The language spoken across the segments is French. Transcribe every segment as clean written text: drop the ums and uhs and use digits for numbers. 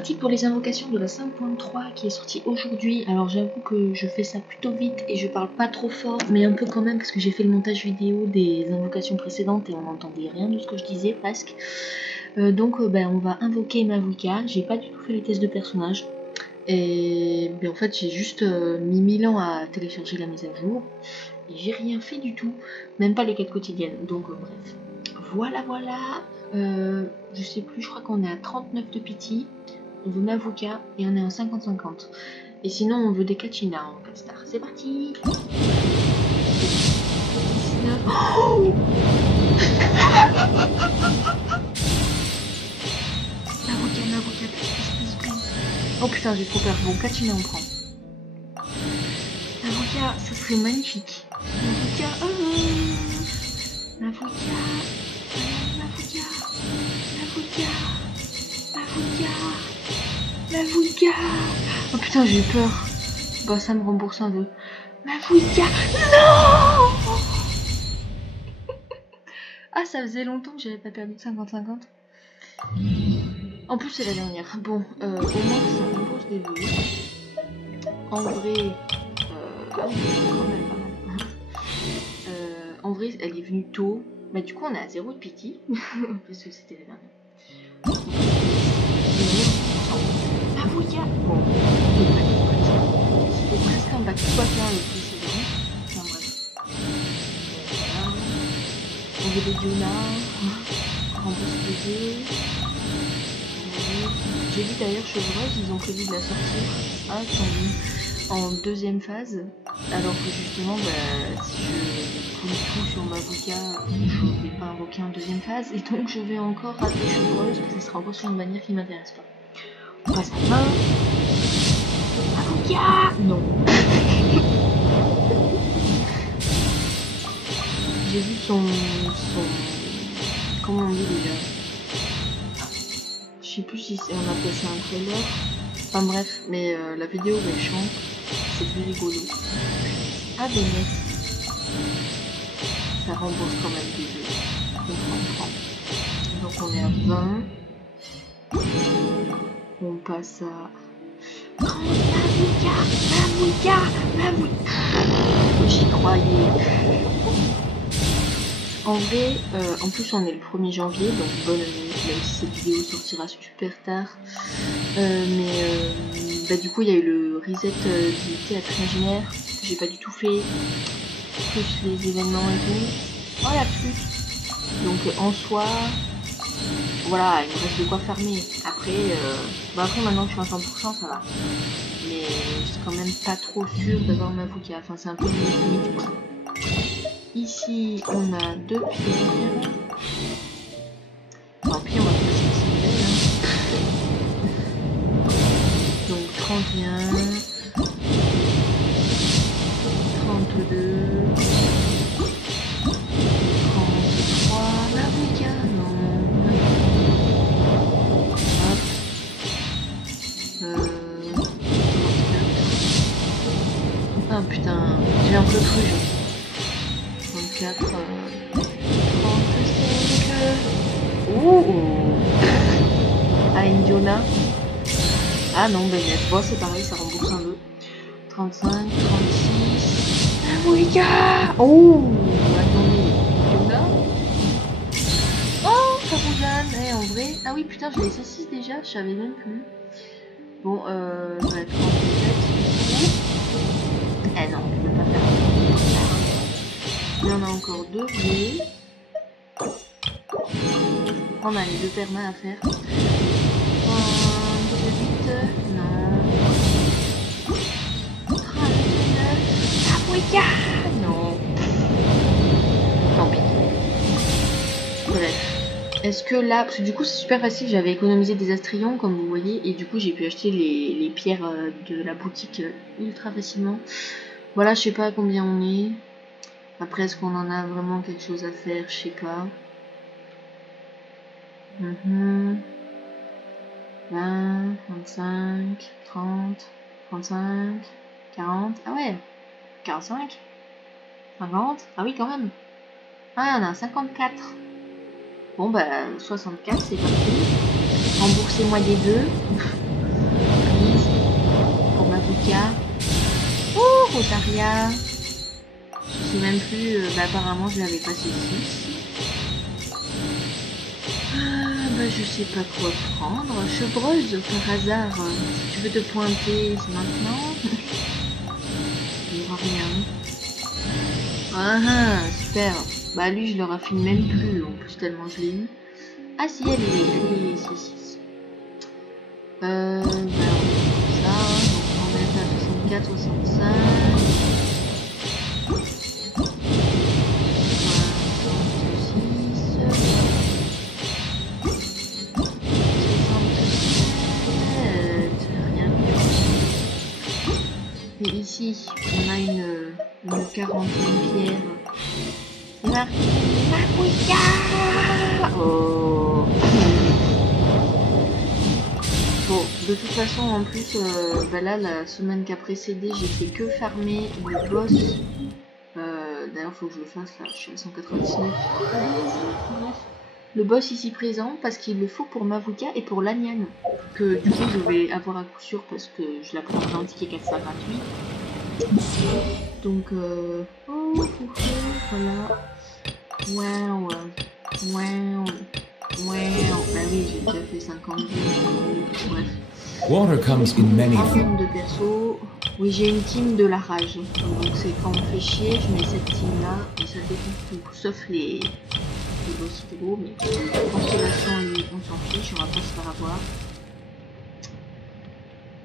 parti pour les invocations de la 5.3 qui est sortie aujourd'hui. Alors j'avoue que je fais ça plutôt vite et je parle pas trop fort, mais un peu quand même parce que j'ai fait le montage vidéo des invocations précédentes et on n'entendait rien de ce que je disais presque. Donc on va invoquer Mavuka. J'ai pas du tout fait les tests de personnage. Et en fait j'ai juste mis 1000 ans à télécharger la mise à jour. Et j'ai rien fait du tout, même pas les quêtes quotidiennes. Donc bref. Voilà. Je sais plus, je crois qu'on est à 39 de pity. On veut Mavuka et on est en 50-50. Et sinon on veut des Kachina en 4 stars. C'est parti. Oh Mavuka, please. Oh putain, j'ai trop peur. Bon, Kachina on prend. Mavuka, ça serait magnifique. Mavuka. Oh putain, j'ai eu peur. Bah ça me rembourse un peu. Mavuka, non. Ah, ça faisait longtemps que j'avais pas perdu de 50-50. En plus c'est la dernière. Bon, au moins ça rembourse des vœux. En vrai, en vrai, elle est venue tôt. Bah du coup on est à 0 de pity. Parce que c'était la dernière. Mavuka. Bon, c'était presque un bac soit plein le précédent. Enfin bref. Voilà. On veut des Diona. Rembourse des deux. J'ai vu d'ailleurs Chevreuse, ils ont prévu de la sortir. Ah, en deuxième phase. Alors que justement, si je prends tout sur Mavuka, je ne vais pas invoquer en deuxième phase. Et donc je vais encore rater Chevreuse, parce que ça sera encore sur une bannière qui m'intéresse pas. On passe à 20. Mavuka. Non. J'ai vu son... Comment on dit déjà? Je sais plus si on appelle ça un trailer. Enfin bref, mais la vidéo où elle chante, c'est plus rigolo. Ah Bennett. Ça rembourse quand même des jeux. On prend. Donc on est à 20. On passe à... Mavuka. J'y croyais. En vrai, en plus on est le 1er janvier, donc bonne année, même si cette vidéo sortira super tard. Du coup il y a eu le reset du théâtre imaginaire, que j'ai pas du tout fait, plus les événements et tout. Oh la flûte. Donc en soi, voilà, il me reste de quoi farmer. Après maintenant que je suis à 100%, ça va. Mais c'est quand même pas trop sûr d'avoir Mavuka, enfin c'est un peu limite quoi. Ici, on a 2 pierres. Tant pis, on va passer ce level. Donc 31, 32, 33. Mavuka, non. Hop. 34. Ah putain, j'ai un peu cru. 34, 35. Ah, Indiona. Ah non, Bennett. Bon, c'est pareil, ça rembourse un peu. 35, 36. Mavuka. Oh, attendez. Indiona. Oh, Kabouzane. En vrai. Ah oui, putain, je l'ai laissé 6 déjà. Je savais même plus. Bon, ça va être 37. Eh non, je peux pas faire. Il y en a encore 2 bleus. On a les 2 permas à faire. 38, non. 39. Mavuka. Non. Tant pis. Bref. Est-ce que là, parce que du coup c'est super facile, j'avais économisé des astrions comme vous voyez, et du coup j'ai pu acheter les pierres de la boutique ultra facilement. Voilà, je sais pas à combien on est. Après, est-ce qu'on en a vraiment quelque chose à faire? Je sais pas. 20, 25, 30, 35, 40. Ah ouais, 45, 50. Ah oui, quand même. Ah, on a 54. Bon, 64, c'est parti. Remboursez-moi des 2. Rosaria. Je sais même plus, apparemment je l'avais passé 6. Je sais pas quoi prendre. Chevreuse par hasard. Si tu veux te pointer, c'est maintenant. Il n'y aura rien. Ah super. Lui je le raffine même plus en plus tellement je l'ai eu. Ah si elle est 6. On va ça. Donc on est à 64, 65. Et ici, on a une 40e pierre. C'est parti. Oh. Bon, de toute façon, en plus, là, la semaine qui a précédé, j'ai fait que farmer le boss. D'ailleurs, faut que je le fasse là, je suis à 199. Bref. Le boss ici présent, parce qu'il le faut pour Mavuka et pour l'Aniane. Que du coup, je vais avoir à coup sûr parce que je la prends dans le ticket 428. Donc, voilà. Wow. Oui, j'ai déjà fait 52. Bref. Water comes in many forms. De perso. Oui, j'ai une team de la rage. Donc, c'est quand on fait chier, je mets cette team là et ça défonce tout. Sauf les boss gros, mais constellation, on s'en fiche, on va pas se faire avoir.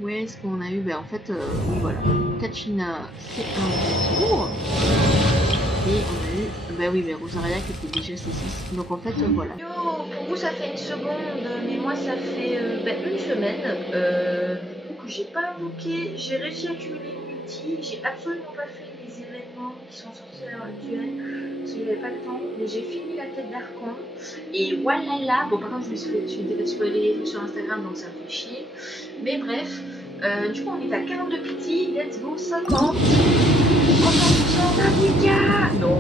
Où est-ce qu'on a eu? En fait, oui, voilà. Kachina, c'est un tour. Et on a eu, Rosaria qui était déjà C6. Donc en fait, voilà. Yo, pour vous ça fait une seconde, mais moi ça fait une semaine du coup, que j'ai pas invoqué. J'ai réussi à accumuler une multi. J'ai absolument pas fait les événements qui sont sortis à l'heure actuelle parce que j'avais pas le temps. Mais j'ai fini la quête d'Archon. Et voilà là. Bon, par contre, je me suis fait spoiler sur Instagram, donc ça me fait chier. Mais bref. Du coup, on est à 42 pity, let's go, 50. 30% Mavuka. Non.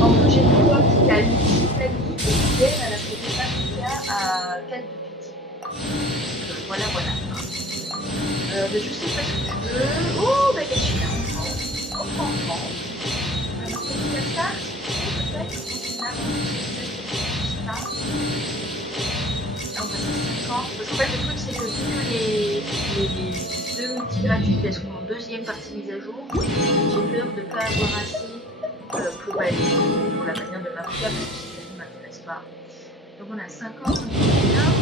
En plus, j'ai une pote qui a eu 6 amis et elle a fait Mavuka à 4 de pity. Voilà. Je sais pas ce que tu veux. Oh, Kachina. On prend. Alors, c'est comme ça, peut-être. Là, on va passer 50. Parce qu'en fait, le truc, c'est que vu que les deux multis gratuites, elles seront en deuxième partie mise à jour, j'ai peur de ne pas avoir assez pour la manière de Mavuka parce que ça ne m'intéresse pas. Donc, on a 50, 51.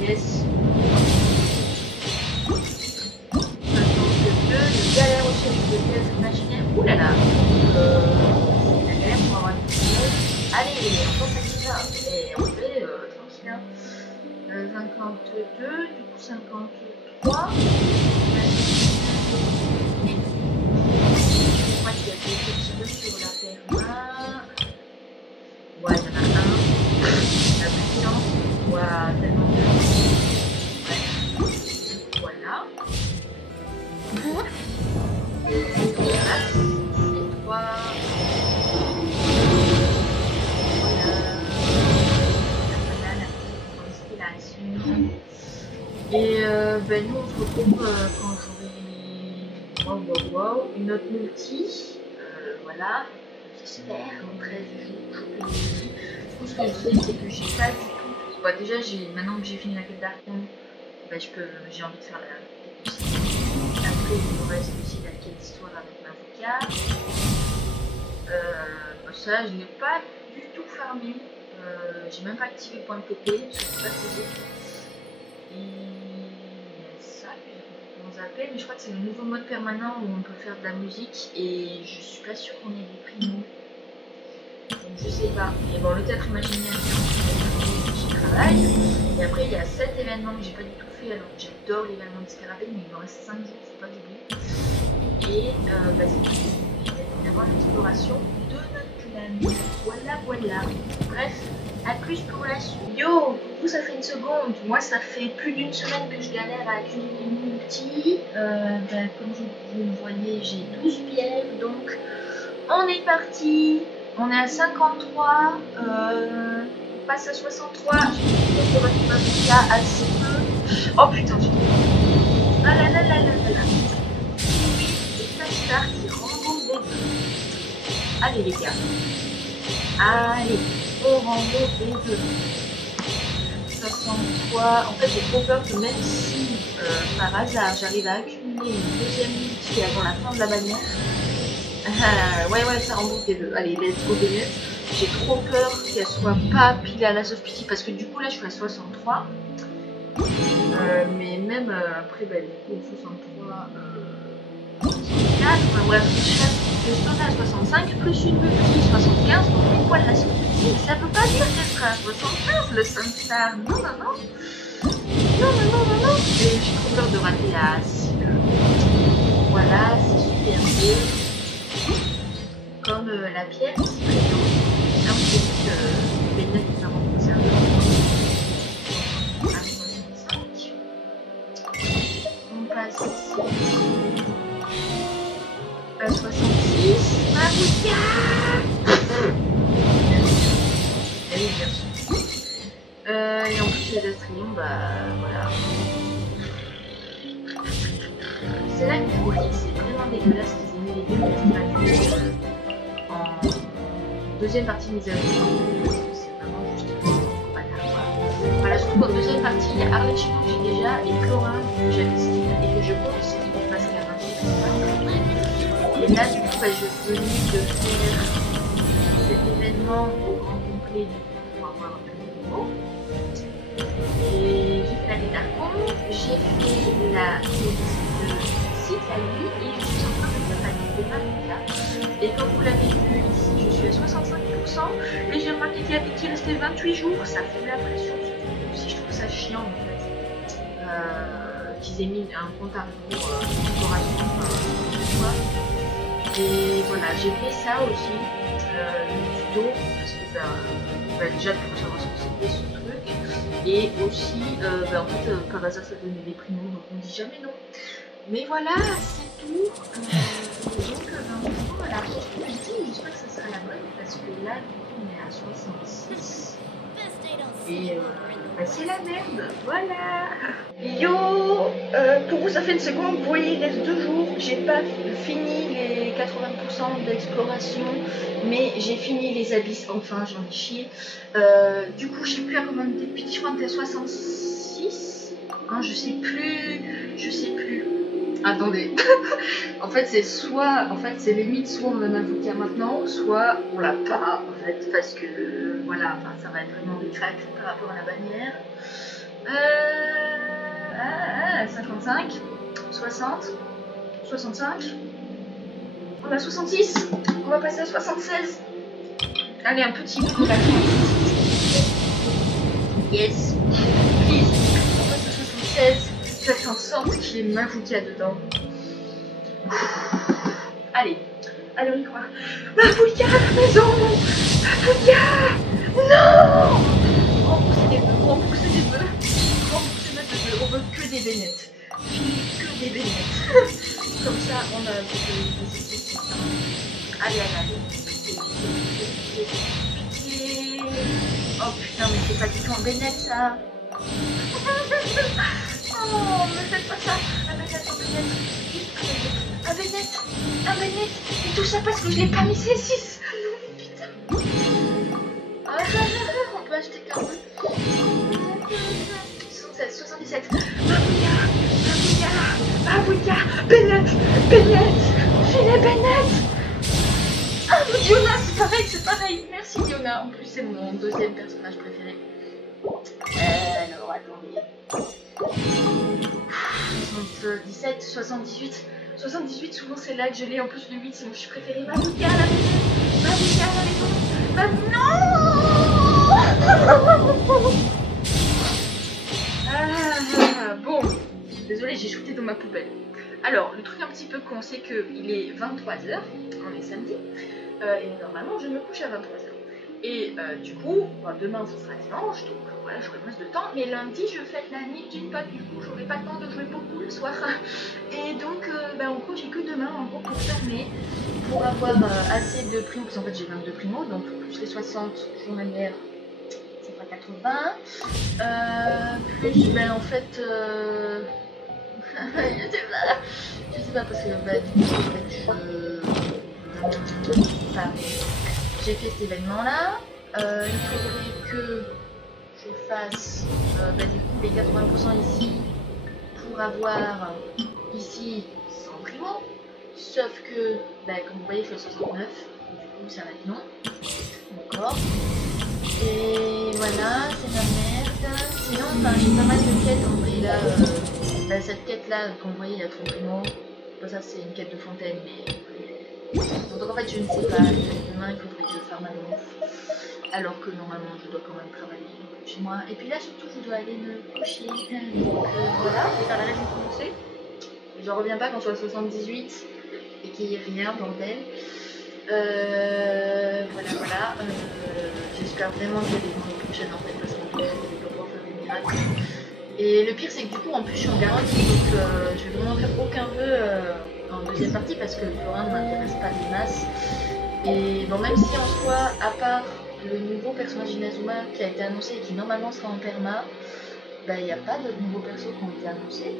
Yes. 52. Je galère aussi avec le théâtre imaginaire. Ouh là là. C'est la galère pour avoir une petite. Allez, on pense à ça. Et on fait tranquille. 52, du coup 53. Je crois qu'il y a des petits deux sur la perma. Ouais, il y en a un. La puissance. Ouah, tellement de. Bref. Voilà. Voilà. C'est 3. Et nous on se retrouve quand j'aurai une autre multi, voilà, j'espère en 13 jours. Tout ce que je sais c'est que j'ai pas du tout, déjà maintenant que j'ai fini la quête d'Archon, j'ai envie de faire la quête aussi. Après il me reste aussi la quête d'histoire avec Mavuka. Ça je l'ai pas du tout farmé, j'ai même pas activé le point de TP, parce que c'est pas saisi. Et ça, j'ai complètement zappé, mais je crois que c'est le nouveau mode permanent où on peut faire de la musique et je suis pas sûre qu'on ait des primos. Donc je sais pas. Et bon, le théâtre imaginaire, j'y travaille. Et après, il y a 7 événements que j'ai pas du tout fait, alors que j'adore l'événement de Scarabée, mais il me reste 5 jours, faut pas que j'oublie. Et c'est tout. Évidemment, l'exploration de notre clan. Voilà. Bref. A plus pour la suite. Yo, vous ça fait une seconde. Moi ça fait plus d'une semaine que je galère à accumuler une multi. Comme vous le voyez, j'ai 12 pierres. Donc on est parti. On est à 53. On passe à 63. J'ai fait votre Mavuka assez peu. Oh putain, j'ai. Ah là. Star qui rembourse des vœux. Allez les gars. Allez, on rembourse des vœux. 63. En fait, j'ai trop peur que même si par hasard j'arrive à accumuler une deuxième multi avant la fin de la bannière. Ouais, ça rembourse des vœux. Allez, let's go Bennett. J'ai trop peur qu'elle soit pas pile à la Soft Pity parce que du coup là je suis à 63. Mais même après, bah, du coup 63, 64, enfin bref, je serai à 65 plus une multi 75, donc une poil la Soft Pity. Ça peut pas dire qu'elle sera à 75 le Sunstar. Non. Et j'ai trop peur de rater la cible. Voilà, c'est super beau. Comme la pierre ici présente. Là, on sait que Bennett est vraiment conservé. À 65. On passe ici. À 66. Marouka! Allez, merci. Et en plus, les Astrions, bah voilà. C'est là que vous voyez, c'est vraiment dégueulasse qu'ils aient mis les deux statues en deuxième partie mise à jour. C'est vraiment juste bâtard quoi. Voilà, surtout qu'en deuxième partie, il y a Arlette Chico que j'ai déjà et Clorin que j'avais Steam et que je compte aussi qu'il fasse la 28. Et là, du coup, bah, je venais de faire cet événement au grand complet pour avoir un peu de nouveau. Et j'ai fait la Dédarcon, j'ai fait la site à lui et je suis en train de faire la Dédarcon. Et comme vous l'avez vu ici, je suis à 65% et j'ai remarqué qu'il restait 28 jours. Ça fout la pression, surtout si je trouve ça chiant en fait. Qu'ils aient mis un compte à rebours décoration, et voilà, j'ai fait ça aussi, le tuto, parce que déjà pour savoir ce que c'était ce truc, et aussi, en fait, par hasard ça donnait des primos, donc on dit jamais non. Mais voilà, c'est tout. Donc, voilà, j'espère que ça sera la bonne, parce que là, du coup, on est à 66. Et c'est la merde, voilà. Yo, pour vous ça fait une seconde, vous voyez il reste 2 jours, j'ai pas fini les 80% d'exploration, mais j'ai fini les abysses, enfin j'en ai chié. Du coup j'ai pu recommander depuis je crois que t'es à 66, hein, je sais plus. Attendez, en fait c'est c'est limite soit on a un avocat maintenant, soit on l'a pas en fait, parce que voilà, enfin ça va être vraiment des cracks par rapport à la bannière. 55, 60, 65, on a 66, on va passer à 76. Allez, un petit coup là. Yes, please, on passe à 76. Faites en sorte qu'il y ait Mavuka dedans. Allez, allez, on y croit. Mavuka à la maison. Mavuka. Non. Rembourser des vœux, rembourser des vœux. Rembourser des vœux, on veut que des Bennett. Que des Bennett. Comme ça, on a allez. Pitié. Oh putain, mais c'est pas du tout un Bennett ça. Oh, me faites pas ça. Un Bennett. Et tout ça parce que je l'ai pas mis C6. Putain. On peut acheter qu'un peu. 77. Mavuka. Bennett. Filet Bennett. Ah, Diona, c'est pareil. Merci Diona. En plus, c'est mon deuxième personnage préféré. Alors, attendez. 77, 78, souvent c'est là que je l'ai, en plus le 8 c'est mon chiffre préféré. Mavuka à la maison. Non. Bon, désolé, j'ai shooté dans ma poubelle. Alors, le truc un petit peu con, c'est qu'il est 23h, on est samedi, et normalement je me couche à 23h. Et du coup, demain ce sera dimanche, donc voilà, j'aurai plus de temps. Mais lundi, je fête la nuit d'une pote, du coup, j'aurai pas le temps de jouer beaucoup le soir. Et donc, en gros, j'ai que demain, en gros, pour fermer, pour avoir assez de primos, parce qu'en fait, j'ai 22 primos, donc plus les 60 journalières, ça fera 80. Plus, en fait, Je sais pas parce que bah, du coup, enfin, j'ai fait cet événement là. Il faudrait que je fasse bah, du coup les 80% ici pour avoir ici 100 primo. Sauf que, bah, comme vous voyez, je fais 69. Du coup, ça va être non. D'accord. Et voilà, c'est ma merde. Sinon, enfin, j'ai pas mal de quêtes en vrai là. Bah, cette quête là, comme vous voyez, il y a 30 primo. Bon, ça, c'est une quête de fontaine, mais. Donc en fait, je ne sais pas. Demain, il faudrait que je fasse ma bouffe. Alors que normalement, je dois quand même travailler chez moi. Et puis là, surtout, je dois aller me coucher. Donc voilà, je vais faire la règle commencer. Je reviens pas quand je sois à 78 et qu'il n'y ait rien, bordel. Voilà. J'espère vraiment qu'il y a des vidéos prochaines en fait, parce qu'en plus, je vais pas pouvoir faire des miracles. Et le pire, c'est que du coup, en plus, je suis en garantie, donc je vais vraiment faire aucun vœu en deuxième partie parce que le forum ne m'intéresse pas des masses. Et bon, même si en soi, à part le nouveau personnage d'Inazuma qui a été annoncé et qui normalement sera en perma, bah, il n'y a pas de nouveaux persos qui ont été annoncés.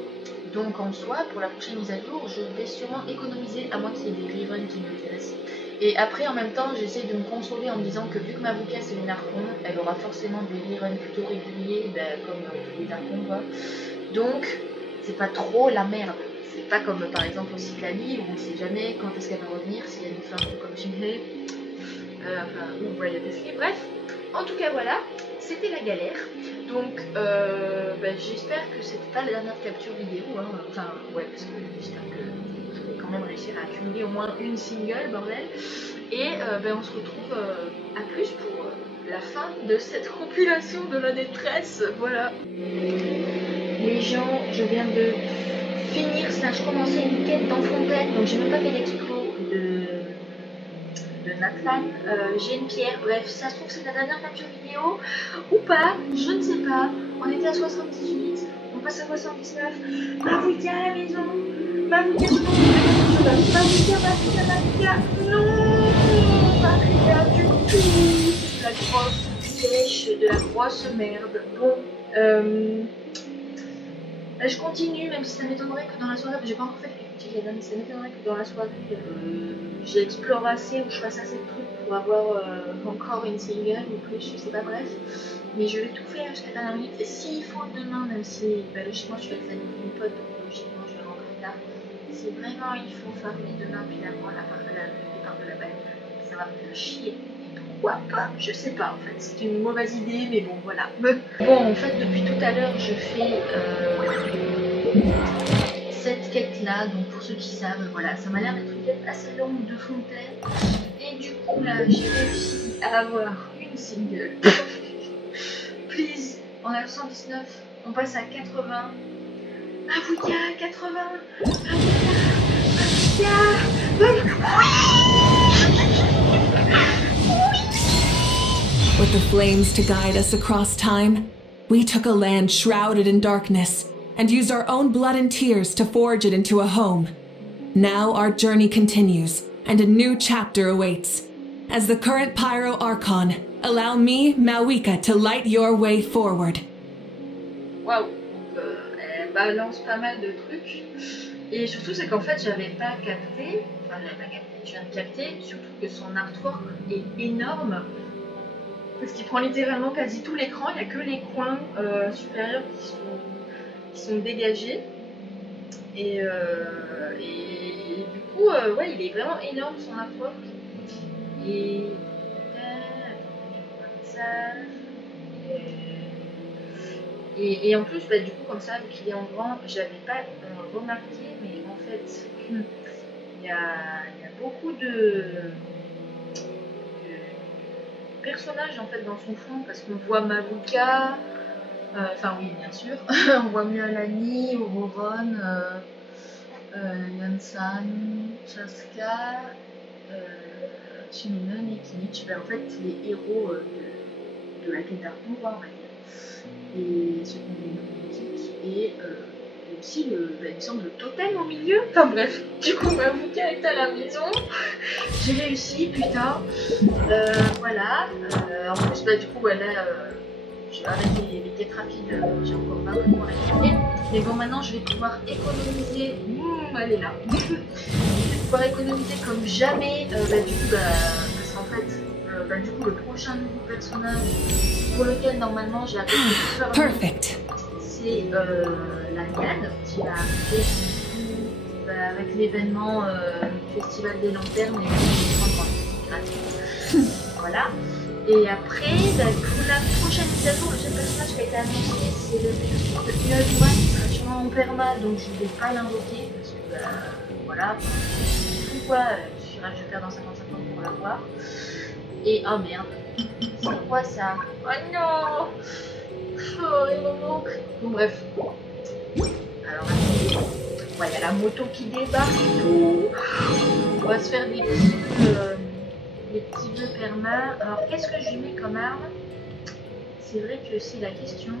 Donc en soi, pour la prochaine mise à jour, je vais sûrement économiser à moins qu'il y ait des reruns qui m'intéressent. Et après, en même temps, j'essaie de me consoler en me disant que vu que Mavuka c'est une Archon, elle aura forcément des reruns plutôt réguliers, comme tous les Archons quoi. Donc, c'est pas trop la merde. C'est pas comme par exemple au Cyclali où on sait jamais quand est-ce qu'elle va revenir, s'il y a une fin comme Shinhei. Ou Violet. Bref, en tout cas voilà, c'était la galère. Donc j'espère que c'était pas la dernière capture vidéo, hein. Enfin ouais, parce que j'espère que je vais quand même réussir à accumuler au moins une single, bordel. Et on se retrouve à plus pour la fin de cette compilation de la détresse, voilà. Les gens, je viens de finir / commencer une quête dans Fontaine, donc j'ai même pas fait l'explo de Natlan. J'ai une pierre, bref, ça se trouve c'est la dernière capture vidéo ou pas, je ne sais pas. On était à 78, on passe à 79. Mavuka à la maison, Mavuka non, Mavuka, non, pas rien du tout, c'est la grosse sèche de la grosse merde. Bon, je continue, même si ça m'étonnerait que dans la soirée, j'ai pas encore fait les mais ça m'étonnerait que dans la soirée, j'explore assez ou je fasse assez de trucs pour avoir encore une single ou plus, je sais pas, bref. Mais je vais tout faire jusqu'à la dernière minute. Et s'il faut demain, même si logiquement je fais le planning d'une pote, donc logiquement je vais rentrer tard. Si vraiment il faut farmer demain, finalement, le départ de la bagnole, ça va me faire chier. Pourquoi pas? Je sais pas en fait, c'est une mauvaise idée, mais bon voilà. Bon, en fait, depuis tout à l'heure, je fais cette quête là, donc pour ceux qui savent, voilà, ça m'a l'air d'être une quête assez longue de fontaine. Et du coup, là, j'ai réussi à avoir une single. Please, on est à 119, on passe à 80. Mavuka, 80. With the flames to guide us across time, we took a land shrouded in darkness and used our own blood and tears to forge it into a home. Now our journey continues, and a new chapter awaits. As the current Pyro Archon, allow me, Mavuka, to light your way forward. Waouh, elle balance pas mal de trucs. Et surtout, c'est qu'en fait, j'avais pas capté, je viens de capter, surtout que son artwork est énorme. Parce qu'il prend littéralement quasi tout l'écran, il n'y a que les coins supérieurs qui sont dégagés. Et du coup, ouais, il est vraiment énorme son artwork. Et en plus, du coup, comme ça, vu qu'il est en grand, j'avais pas remarqué, mais en fait, il y a beaucoup de personnages en fait dans son fond, parce qu'on voit Mavuka, enfin oui bien sûr, on voit Mialani, Ororon, Yansan, Chaska, Shinonen et Kinich, en fait les héros de la quête d'Archon, on va dire, et ceux qui ont des politiques, et aussi il me semble le totem au milieu, enfin bref, du coup Mavuka est à la maison, j'ai réussi, putain, voilà, en plus du coup là, j'ai arrêté les quêtes rapides, j'ai encore 20 trucs pour récupérer. Mais bon, maintenant je vais pouvoir économiser. Elle est là. Je vais pouvoir économiser comme jamais. Du coup, parce qu'en fait, du coup, le prochain nouveau personnage pour lequel normalement j'ai appris de faire. Perfect. C'est la Miane qui va arriver avec l'événement Festival des Lanternes et les gratuit. Voilà. Et après, pour la prochaine mise à jour, le seul personnage qui a été annoncé, c'est le perso de Iazuma qui sera sûrement en perma, donc je ne vais pas l'invoquer parce que voilà, pourquoi il suffira que je perde dans 55 ans pour l'avoir. Et oh merde, c'est quoi ça? Oh non! Oh, il me manque. Bon, bref. Alors, il y a la moto qui débarque et tout. On va se faire des petits bleus perma. Alors, qu'est-ce que je lui mets comme arme? C'est vrai que c'est la question.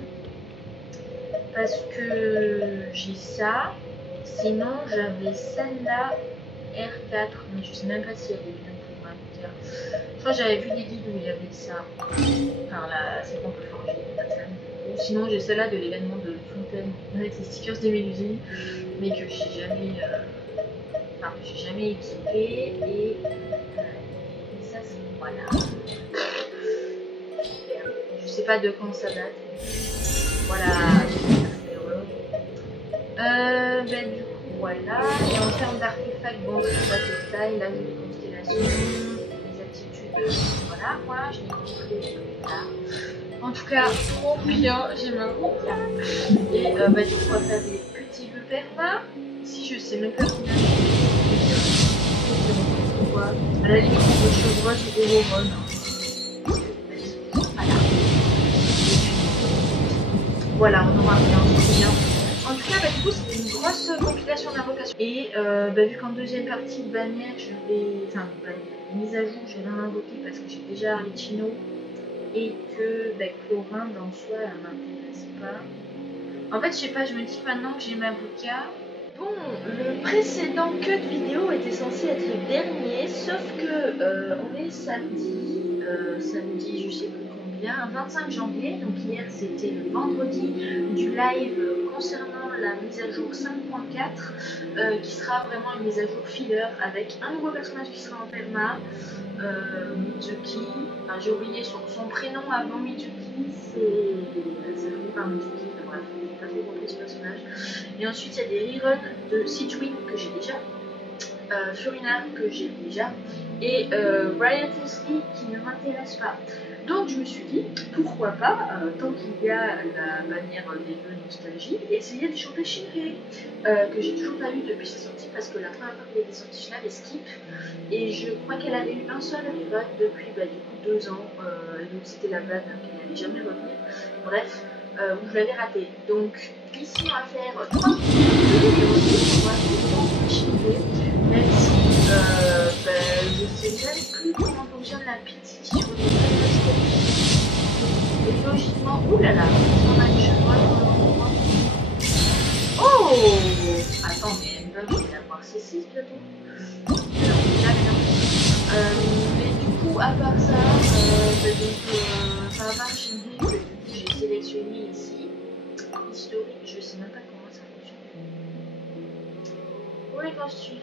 Parce que j'ai ça. Sinon, j'avais celle-là, R4. Mais je sais même pas si elle est bien pour m'inviter. Je crois que j'avais vu des guides où il y avait ça. Enfin, là, c'est qu'on peut forger. Sinon, j'ai celle-là de l'événement de Fontaine avec les stickers des Mélusines, mais que j'ai jamais, équipé. Et ça, c'est voilà. Super. Je sais pas de quand ça date. Voilà. Du coup, voilà. Et en termes d'artefacts, bon, c'est pas de taille. Là, j'ai les constellations, les attitudes. Voilà, moi, je l'ai montré. Voilà. En tout cas, trop bien, j'aime bien. Et du coup, on va faire des petits bleus perma. Si je sais même pas combien c'est quoi. À la limite, on peut chevreuse ou Oron. Voilà, on aura bien, c'est bien. En tout cas, du coup, c'était une grosse compilation d'invocations. Et vu qu'en deuxième partie de bannière, je vais. Enfin, mise à jour, je vais l'invoquer parce que j'ai déjà Arlecchino. Et que Clorin dans soi elle m'intéresse pas. En fait je sais pas, je me dis que maintenant que j'ai ma bouca. Bon, le précédent cut vidéo était censé être le dernier, sauf que on est samedi, je sais plus combien, 25 janvier, donc hier c'était le vendredi du live concernant la mise à jour 5.4 qui sera vraiment une mise à jour filler avec un nouveau personnage qui sera en perma. Mitsuki, enfin, j'ai oublié son prénom avant Mitsuki, c'est fini par Mitsuki, bref, j'ai pas trop compris ce personnage. Et ensuite il y a des reruns de Siegewing que j'ai déjà, Furina que j'ai déjà, et Riot Leslie qui ne m'intéresse pas. Donc je me suis dit, pourquoi pas, tant qu'il y a la bannière des vœux nostalgie, essayer de choper Shinrei, que j'ai toujours pas eu depuis sa sortie, parce que la première fois qu'elle était sortie, je l'avais skip, et je crois qu'elle avait eu un seul rerun depuis du coup 2 ans, et donc c'était la vanne qu'elle n'allait jamais revenir, bref, où je l'avais raté. Donc ici on va faire 3 petits vidéos, on va faire Shinrei, même si je sais même plus comment fonctionne la pitié sur les et logiquement, oulala, on a une chevreuil dans l'endroit. Oh! Attends, mais elle je vais l'avoir C6 bientôt. Alors, jamais non. Mais du coup, à part ça, ça va marcher que du coup j'ai sélectionné ici. Historique, je sais même pas comment ça fonctionne. Pour les posturités,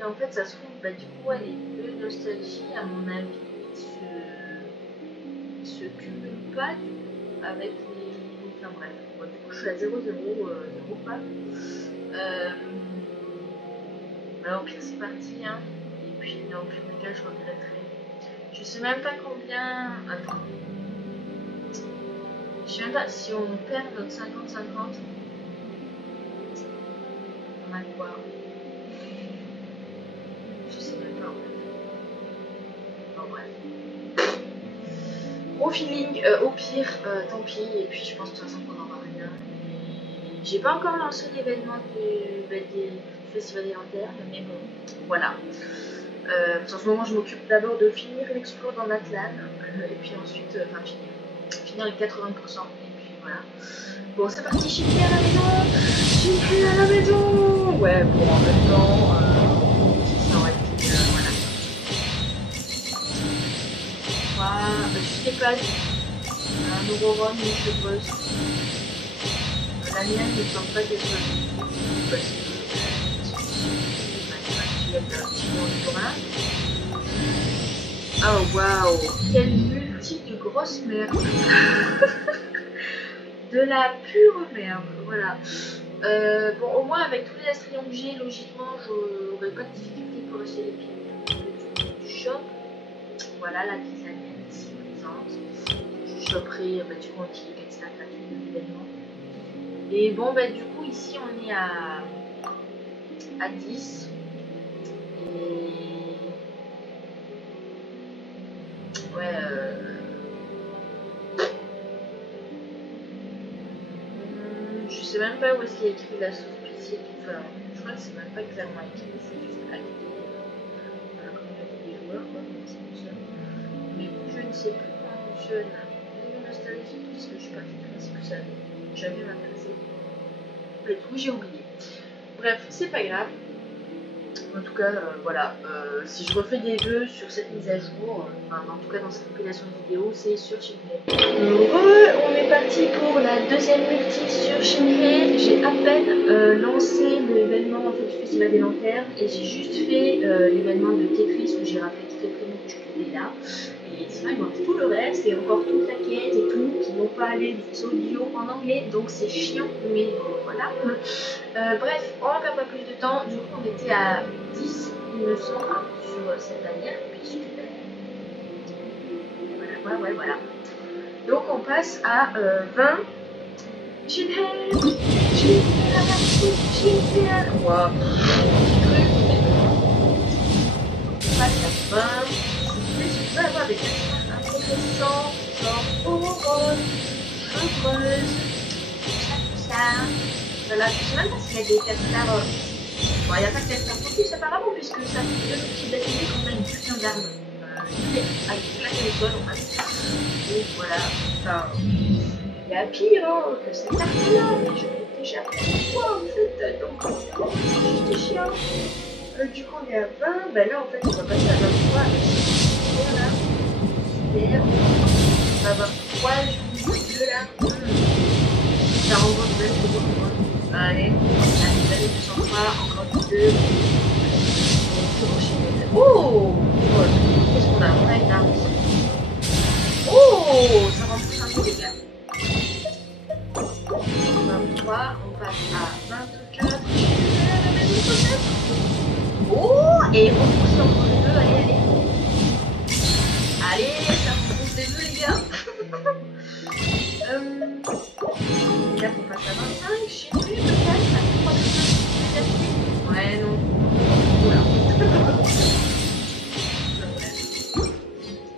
et en fait, ça se trouve, du coup, les deux nostalgie, à mon avis, se cumulent pas du coup avec les. Enfin bref, du coup je suis à 0,0 pas. Alors pire c'est parti hein. Et puis dans le pire des cas je regretterai. Je sais même pas combien. Attends. Je sais même pas si on perd notre 50-50. On a quoi? Je sais même pas en fait. Bon bref. Au feeling, au pire, tant pis, et puis je pense de toute façon qu'on n'aura rien. J'ai pas encore lancé l'événement des Festival des Lanternes, mais bon, voilà. En ce moment, je m'occupe d'abord de finir l'explo dans Atlan, et puis ensuite, finir les 80%, et puis voilà. Bon, c'est parti, Shinrei à la maison! Shinrei à la maison! Ouais, bon, en même temps, ça aurait été, voilà. Je sais pas. un Auroron, une chevreuse. La mienne ne semble pas qu'elle soit parce que oh waouh, quelle multi de grosse merde. De la pure merde, voilà. Bon, au moins avec tous les astrions que j'ai, logiquement, j'aurais pas de difficulté pour acheter les pieds du shop. Voilà la petite mienne ici présente. Je choperai du coup un petit extra gratuit de l'événement. Et bon, bah du coup, ici on est à 10. Et ouais, je sais même pas où est-ce qu'il y a écrit la sauce pitié. Enfin, je crois que c'est même pas clairement écrit, c'est juste acté dans la communauté des joueurs, quoi, comment ça fonctionne. Mais je ne sais plus comment ça fonctionne. Une nostalgie, parce que je suis partie du principe que ça n'avait jamais m'intéressé. Du coup, j'ai oublié. Bref, c'est pas grave. En tout cas, voilà, si je refais des vœux sur cette mise à jour, enfin, en tout cas dans cette compilation de vidéos, c'est sur Shinhei. On est parti pour la deuxième multi sur Shinhei. J'ai à peine lancé l'événement en fait, du festival des lanternes et j'ai juste fait l'événement de Tetris où j'ai rappelé toutes les prénoms que je pouvais là. Et sinon, il manque tout le reste et encore toute la quête et tout qui n'ont pas aller des audios en anglais, donc c'est chiant, mais voilà. Bref, on ne perd pas plus de temps. Du coup, on était à 10, il me semble, sur cette bannière. Puisque... Voilà. Donc, on passe à 20. Shinhei. Wow. On passe à 20. Je peux avoir des personnages intéressants, genre Auroron, chevreuse, ça. Voilà, je sais même pas s'il y a des castars. Bon, il n'y a pas de castars focus apparemment, puisque ça fait 2 petits d'affilée qu'on a une putain d'arme. Avec la téléphone en fait. Donc voilà, enfin. Il y a pire que cette arme-là, mais je l'ai déjà fait une fois en fait, donc c'est juste chiant. Du coup, on est à 20, ben là en fait, on va passer à 23. Voilà, super. On va avoir 3 jeux là. Ça renvoie de même que moi. Allez, allez, 203, encore 2. Oh, qu'est-ce qu'on a? On a une arme. Oh, ça rend plus un peu les gars. 23, on passe à 24. Oh, et on pousse encore les deux, allez. Allez, ça pousse les deux les gars. Là, on passe à 25, je sais plus, peut-être, à 3 ouais, non.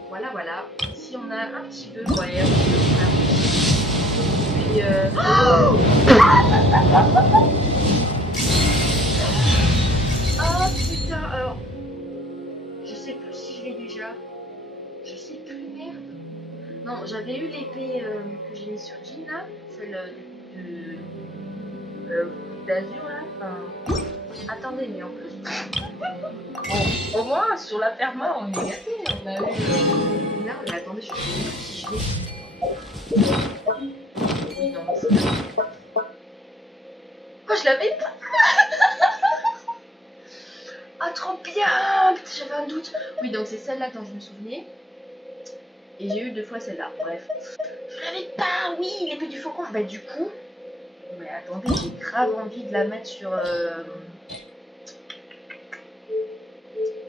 Voilà. Voilà. Si on a un petit peu, ouais, un petit peu. Puis, oh putain, alors. Je sais plus si je l'ai déjà. Je sais plus, merde. Non, j'avais eu l'épée que j'ai mis sur Jean là, celle d'azur là. Enfin, attendez, mais en plus, bon, au moins sur la perma on est gâtés. On a eu là, mais attendez, je sais plus si je l'ai. Oui, non, c'est ça. Oh, je l'avais pas. Ah, trop bien. Putain, j'avais un doute. Oui, donc c'est celle-là dont je me souvenais. Et j'ai eu 2 fois celle-là, bref. Je l'avais pas, oui, l'épée du faucon. Bah du coup, mais attendez, j'ai grave envie de la mettre sur...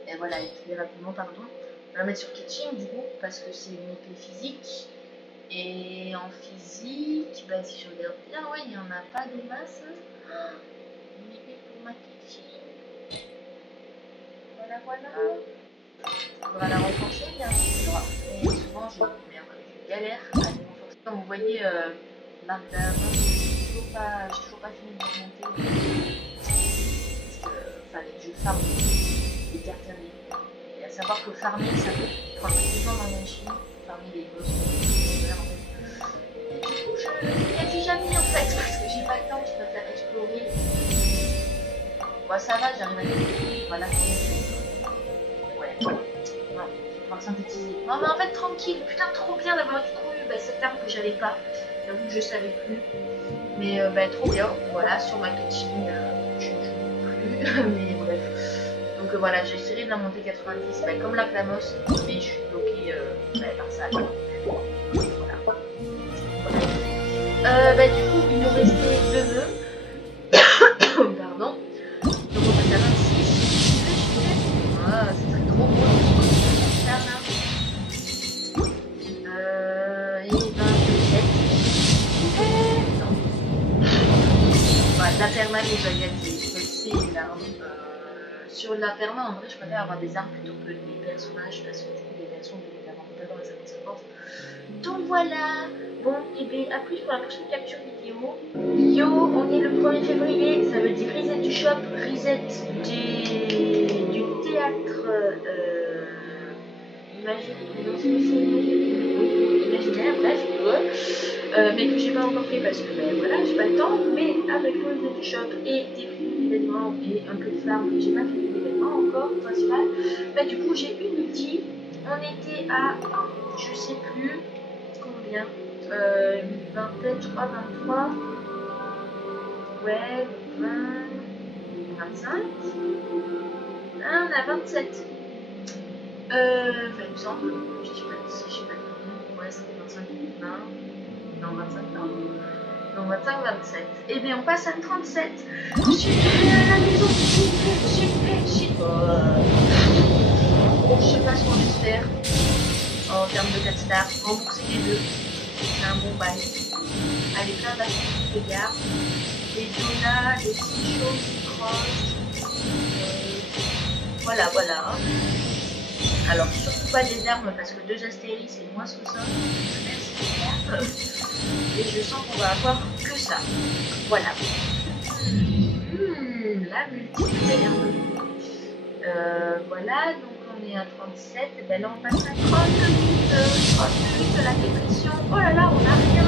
Et voilà, écrire rapidement, pardon. Je vais la mettre sur Ketching du coup, parce que c'est une épée physique. Et en physique, bah si je regarde bien, ouais, il n'y en a pas des masses. Oh, une épée pour ma Ketching. Voilà. Il faudra la renforcer bien sûr. Et souvent je galère à les renforcer. Comme vous voyez, l'arc d'avant, j'ai toujours pas fini de monter. Enfin, je farm les cartes terminées. Et à savoir que farmer, ça peut prendre plus de temps dans la machine. Farmer les boss. Et du coup, je n'y ai jamais en fait, parce que j'ai pas le temps, je préfère explorer. Bon, ça va, j'arrive à les. Voilà. Ouais. Non, on va synthétiser. Non, mais en fait, tranquille. Putain, trop bien d'avoir du coup cette arme que j'avais pas. J'avoue que je savais plus. Mais trop bien. Voilà, sur ma pitching, je ne joue plus. Mais bref. Donc voilà, j'ai essayé de la monter 90 comme la Clamos, mais je suis bloquée par ça. Voilà. Du coup, il nous restait 2 nœuds. Pardon. Donc on passe à 26. Ah, c'est très trop beau. Et 27. Non. La perma nous a gagné. C'est une arme. Sur la perma, en vrai, je préfère avoir des armes plutôt que des personnages parce que du coup, les versions, je les invente pas dans les années 50. Donc voilà. Bon, et bien, à plus pour la prochaine capture vidéo. Yo, on est le 1er février, ça veut dire reset du shop, reset du théâtre imaginaire, bref, mais que j'ai pas encore fait parce que voilà, j'ai pas le temps, mais avec le reset du shop et des événements et un peu de flamme, j'ai pas fait d'événements encore, principal, du coup j'ai une ulti, on était à, je sais plus combien, une vingtaine, je crois, 23, ouais, 20, 25, ah, on a 27, il me semble, je sais pas si j'ai pas de nom, ouais, ça fait 25, 20, non, 25, pardon. Donc 25, 27. Et bien on passe à 37. Je suis à la maison. Bon, je sais pas ce qu'on va se faire en termes de 4 stars. Rembourser les 2. C'est un bon bail. Allez, plein d'actions de gare. Les donuts, les petites choses qui crochent. Voilà. Alors surtout pas des armes parce que 2 astéries c'est moins que ça. Et je sens qu'on va avoir que ça. Voilà. La multiplayer. Voilà, donc on est à 37. Et ben là on passe à 38. 38, la dépression. Oh là là, on a rien.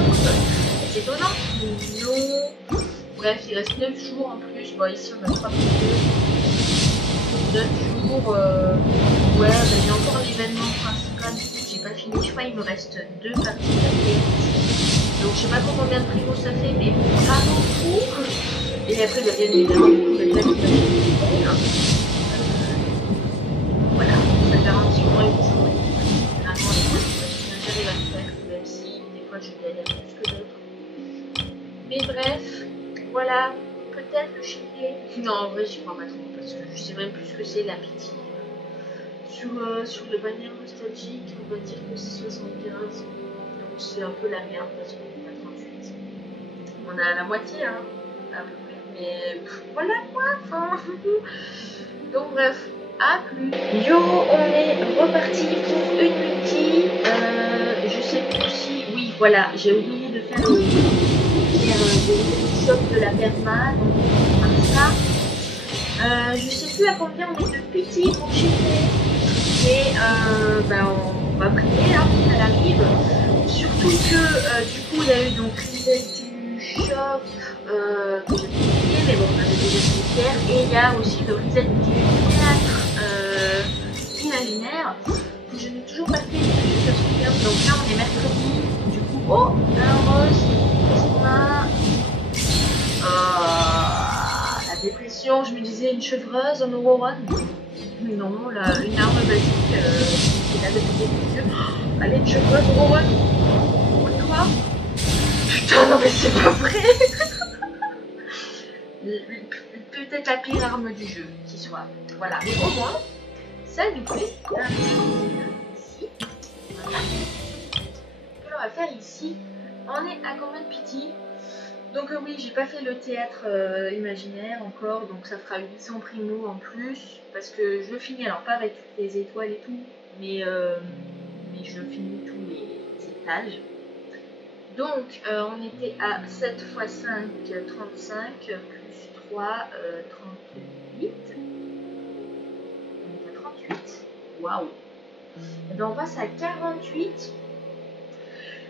C'est étonnant. Non. Bref, il reste 9 jours en plus. Bon, ici on a 3 minutes. 9 jours. Ouais, j'ai encore l'événement principal. J'ai pas fini. Je crois qu'il me reste 2 parties d'ailleurs. Donc je sais pas combien de primo ça fait, mais pas beaucoup. Et après, bien évidemment, beaucoup de gens qui voilà, ça garantit au moins une journée. Généralement, j'arrive à le faire, même si des fois je galère plus que d'autres. Mais bref, voilà, peut-être le chiquet. Non, en vrai, j'y crois pas trop, parce que je sais même plus ce que c'est la pitié. Sur le bannière nostalgique, on va dire que c'est 75. C'est un peu la merde parce qu'on est à 38. On a la moitié, hein, à peu près. Mais voilà quoi, enfin. Donc bref, à plus. Yo, on est reparti pour une multi. Je sais plus si. Oui, voilà, j'ai oublié de faire le shop de la perma. Donc on va faire ça. Je sais plus à combien on est de petits pour chiffrer. Mais on va prier hein, pour qu'elle arrive. Surtout que du coup il y a eu donc reset du shop que j'ai publié, mais bon on avait déjà fait hier, et il y a aussi le reset du théâtre imaginaire que je n'ai toujours pas fait depuis que je suis bien. Donc là on est mercredi, du coup un rose, qu'est-ce qu'on a la dépression, je me disais une chevreuse en Auroron. Non, une arme basique, c'est la dépression des yeux. Allez, une chevreuse Auroron. Quoi? Putain, non mais c'est pas vrai. Peut-être la pire arme du jeu, qui soit. Voilà, mais au moins, ça nous fait un ici. Voilà. On va faire ici. On est à combien de pity? Donc oui, j'ai pas fait le théâtre imaginaire encore, donc ça fera 800 primo en plus, parce que je finis, alors pas avec toutes les étoiles et tout, mais je finis tous les étages. Donc on était à 7 x 5, 35, plus 3, 38. On est à 38. Waouh. Et bien on passe à 48.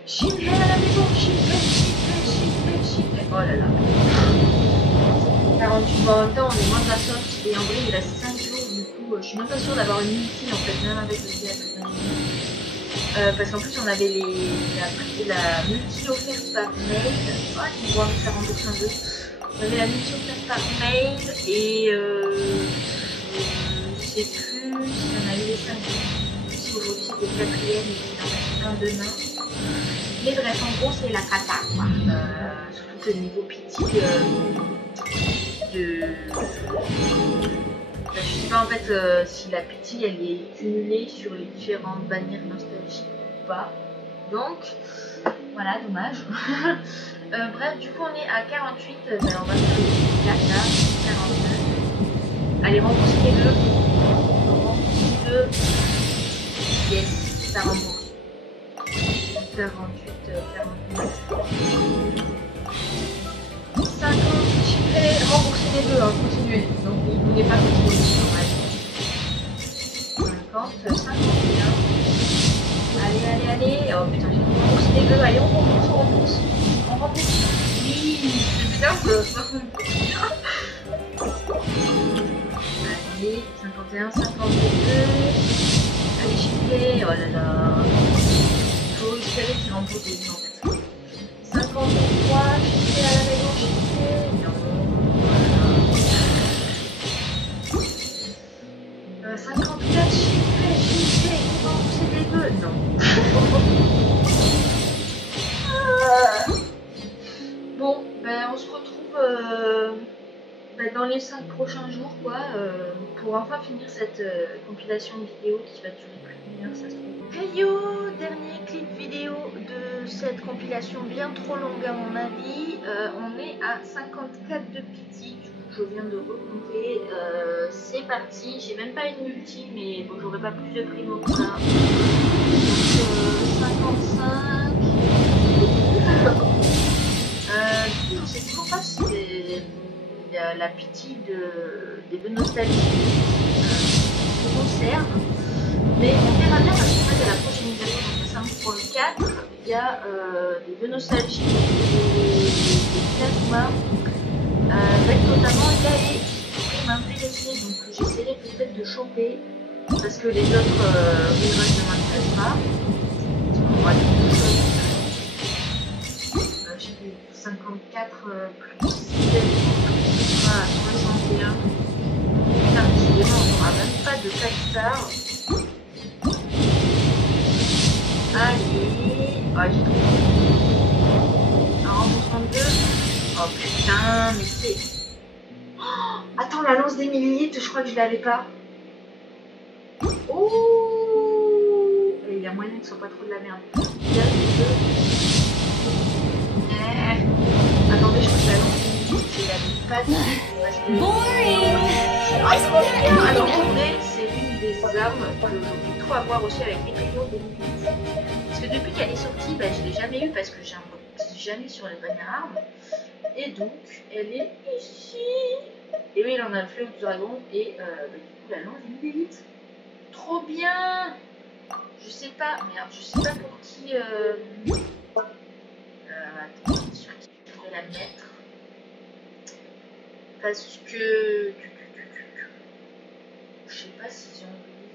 Shinhei à la maison, Shinhei. Oh là là. 48 en même temps, on est moins de la sauce. Et en vrai, il reste 5 jours. Du coup, je suis même pas sûre d'avoir une multi en fait, même avec le théâtre. Parce qu'en plus on avait la multi offerte par mail. Ah, ils vont me faire rembourser un peu. On avait la multi offerte par mail et je sais plus si on a eu les 5 si aujourd'hui c'était le 4e et qu'il en reste un demain. Mais bref, en gros c'est la cata quoi. Surtout que le niveau pity je sais pas en fait si la pity elle est cumulée sur les différentes bannières nostalgiques ou pas. Donc voilà, dommage. Bref, du coup on est à 48, ben, on va faire le 4 là, 49. Allez, rembourser les deux. Rembourser les deux. Yes, ça rembourse. 48, 49. 50, chiffré, rembourser les deux, hein, continuez. Donc vous ne voulez pas continuer. 50, 51. Allez. Oh putain, j'ai remboursé les deux. Allez, on rembourse. Oui, c'est bien ça. Allez, 51, 52. Allez, chiffré. Oh là là. Il faut espérer qu'il rembourse les deux en fait. 53, chiffré à la maison, chiffré. Non. 54, chiffré, rembourser les deux. Non. Bon, ben on se retrouve dans les 5 prochains jours quoi, pour enfin finir cette compilation vidéo qui va durer plus d'1 heure ça se trouve. Hey yo, dernier clip vidéo de cette compilation bien trop longue à mon avis. On est à 54 de pity, du coup je viens de recompter. C'est parti, j'ai même pas une multi mais bon j'aurais pas plus de primo que ça. Donc 55. Du coup je sais toujours pas si c'est la pity des vœux nostalgiques qui conserve, mais on verra bien parce qu'en fait à la prochaine mise à jour, donc la 5.4, il y a des vœux nostalgiques des plasmas, avec notamment Gaé qui pourrait m'intéresser, donc j'essaierai peut-être de choper parce que les autres rivals ne m'intéressent pas. On va j'ai fait 54 plus 7 à 61. Putain, décidément, on n'aura même pas de 4 stars. Allez. Oh, j'ai trouvé. Un remboursement de 2. Oh putain, mais c'est. Oh, attends, la lance des millilitres, je crois que je l'avais pas. Oh. Et il y a moyen que ce soit pas trop de la merde. Il y a les deux. Attendez, je crois que la lance des millilitres, je l'avais pas dit. Parce que. Boring! Alors en vrai, c'est l'une des armes que j'ai trop à voir aussi avec les primo 2008. Parce que depuis qu'elle est sortie, bah, je l'ai jamais eu parce que j'ai jamais sur les bannières armes. Et donc, elle est ici. Et oui, il en a le fléau du dragon et bah, du coup la lance des millilitres. Trop bien! Je sais pas, merde, je sais pas pour qui. Attends, sur qui je pourrais la mettre. Parce que. Je sais pas si zombie.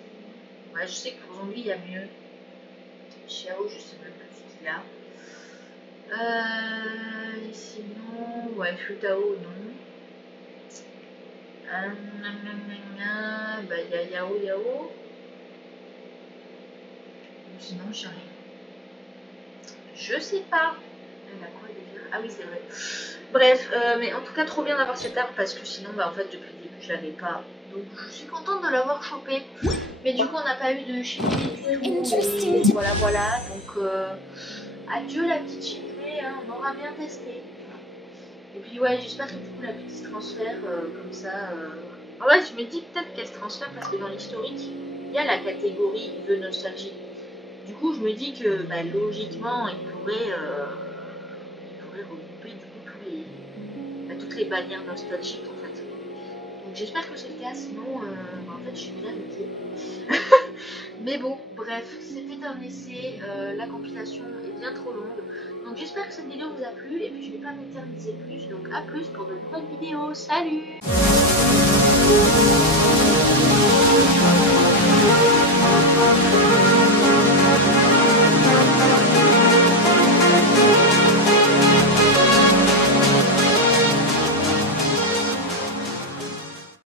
Ouais, je sais que pour zombie il y a mieux. Xiao, je sais même plus ce qu'il y a. Sinon, ouais, Futao, non. Bah, il y a Yao. Sinon, j'ai rien. Je sais pas. Elle a quoi déjà? Ah oui, c'est vrai. Bref, mais en tout cas, trop bien d'avoir cette arme parce que sinon, bah, en fait, depuis le début, je l'avais pas. Donc, je suis contente de l'avoir chopé. Mais du coup, on n'a pas eu de chiffrée du tout. Voilà. Donc, adieu la petite chiffrée, hein, on aura bien testé. Et puis, ouais, j'espère que du coup, la petite se transfère comme ça. En vrai, je me dis peut-être qu'elle se transfère parce que dans l'historique, il y a la catégorie de nostalgie. Du coup, je me dis que bah, logiquement, il pourrait regrouper du coup toutes les bannières nostalgiques en fait. Donc j'espère que c'est le cas, sinon en fait je suis bien niquée. Mais bon, bref, c'était un essai, la compilation est bien trop longue. Donc j'espère que cette vidéo vous a plu et puis je vais pas m'éterniser plus. Donc à plus pour de nouvelles vidéos, salut!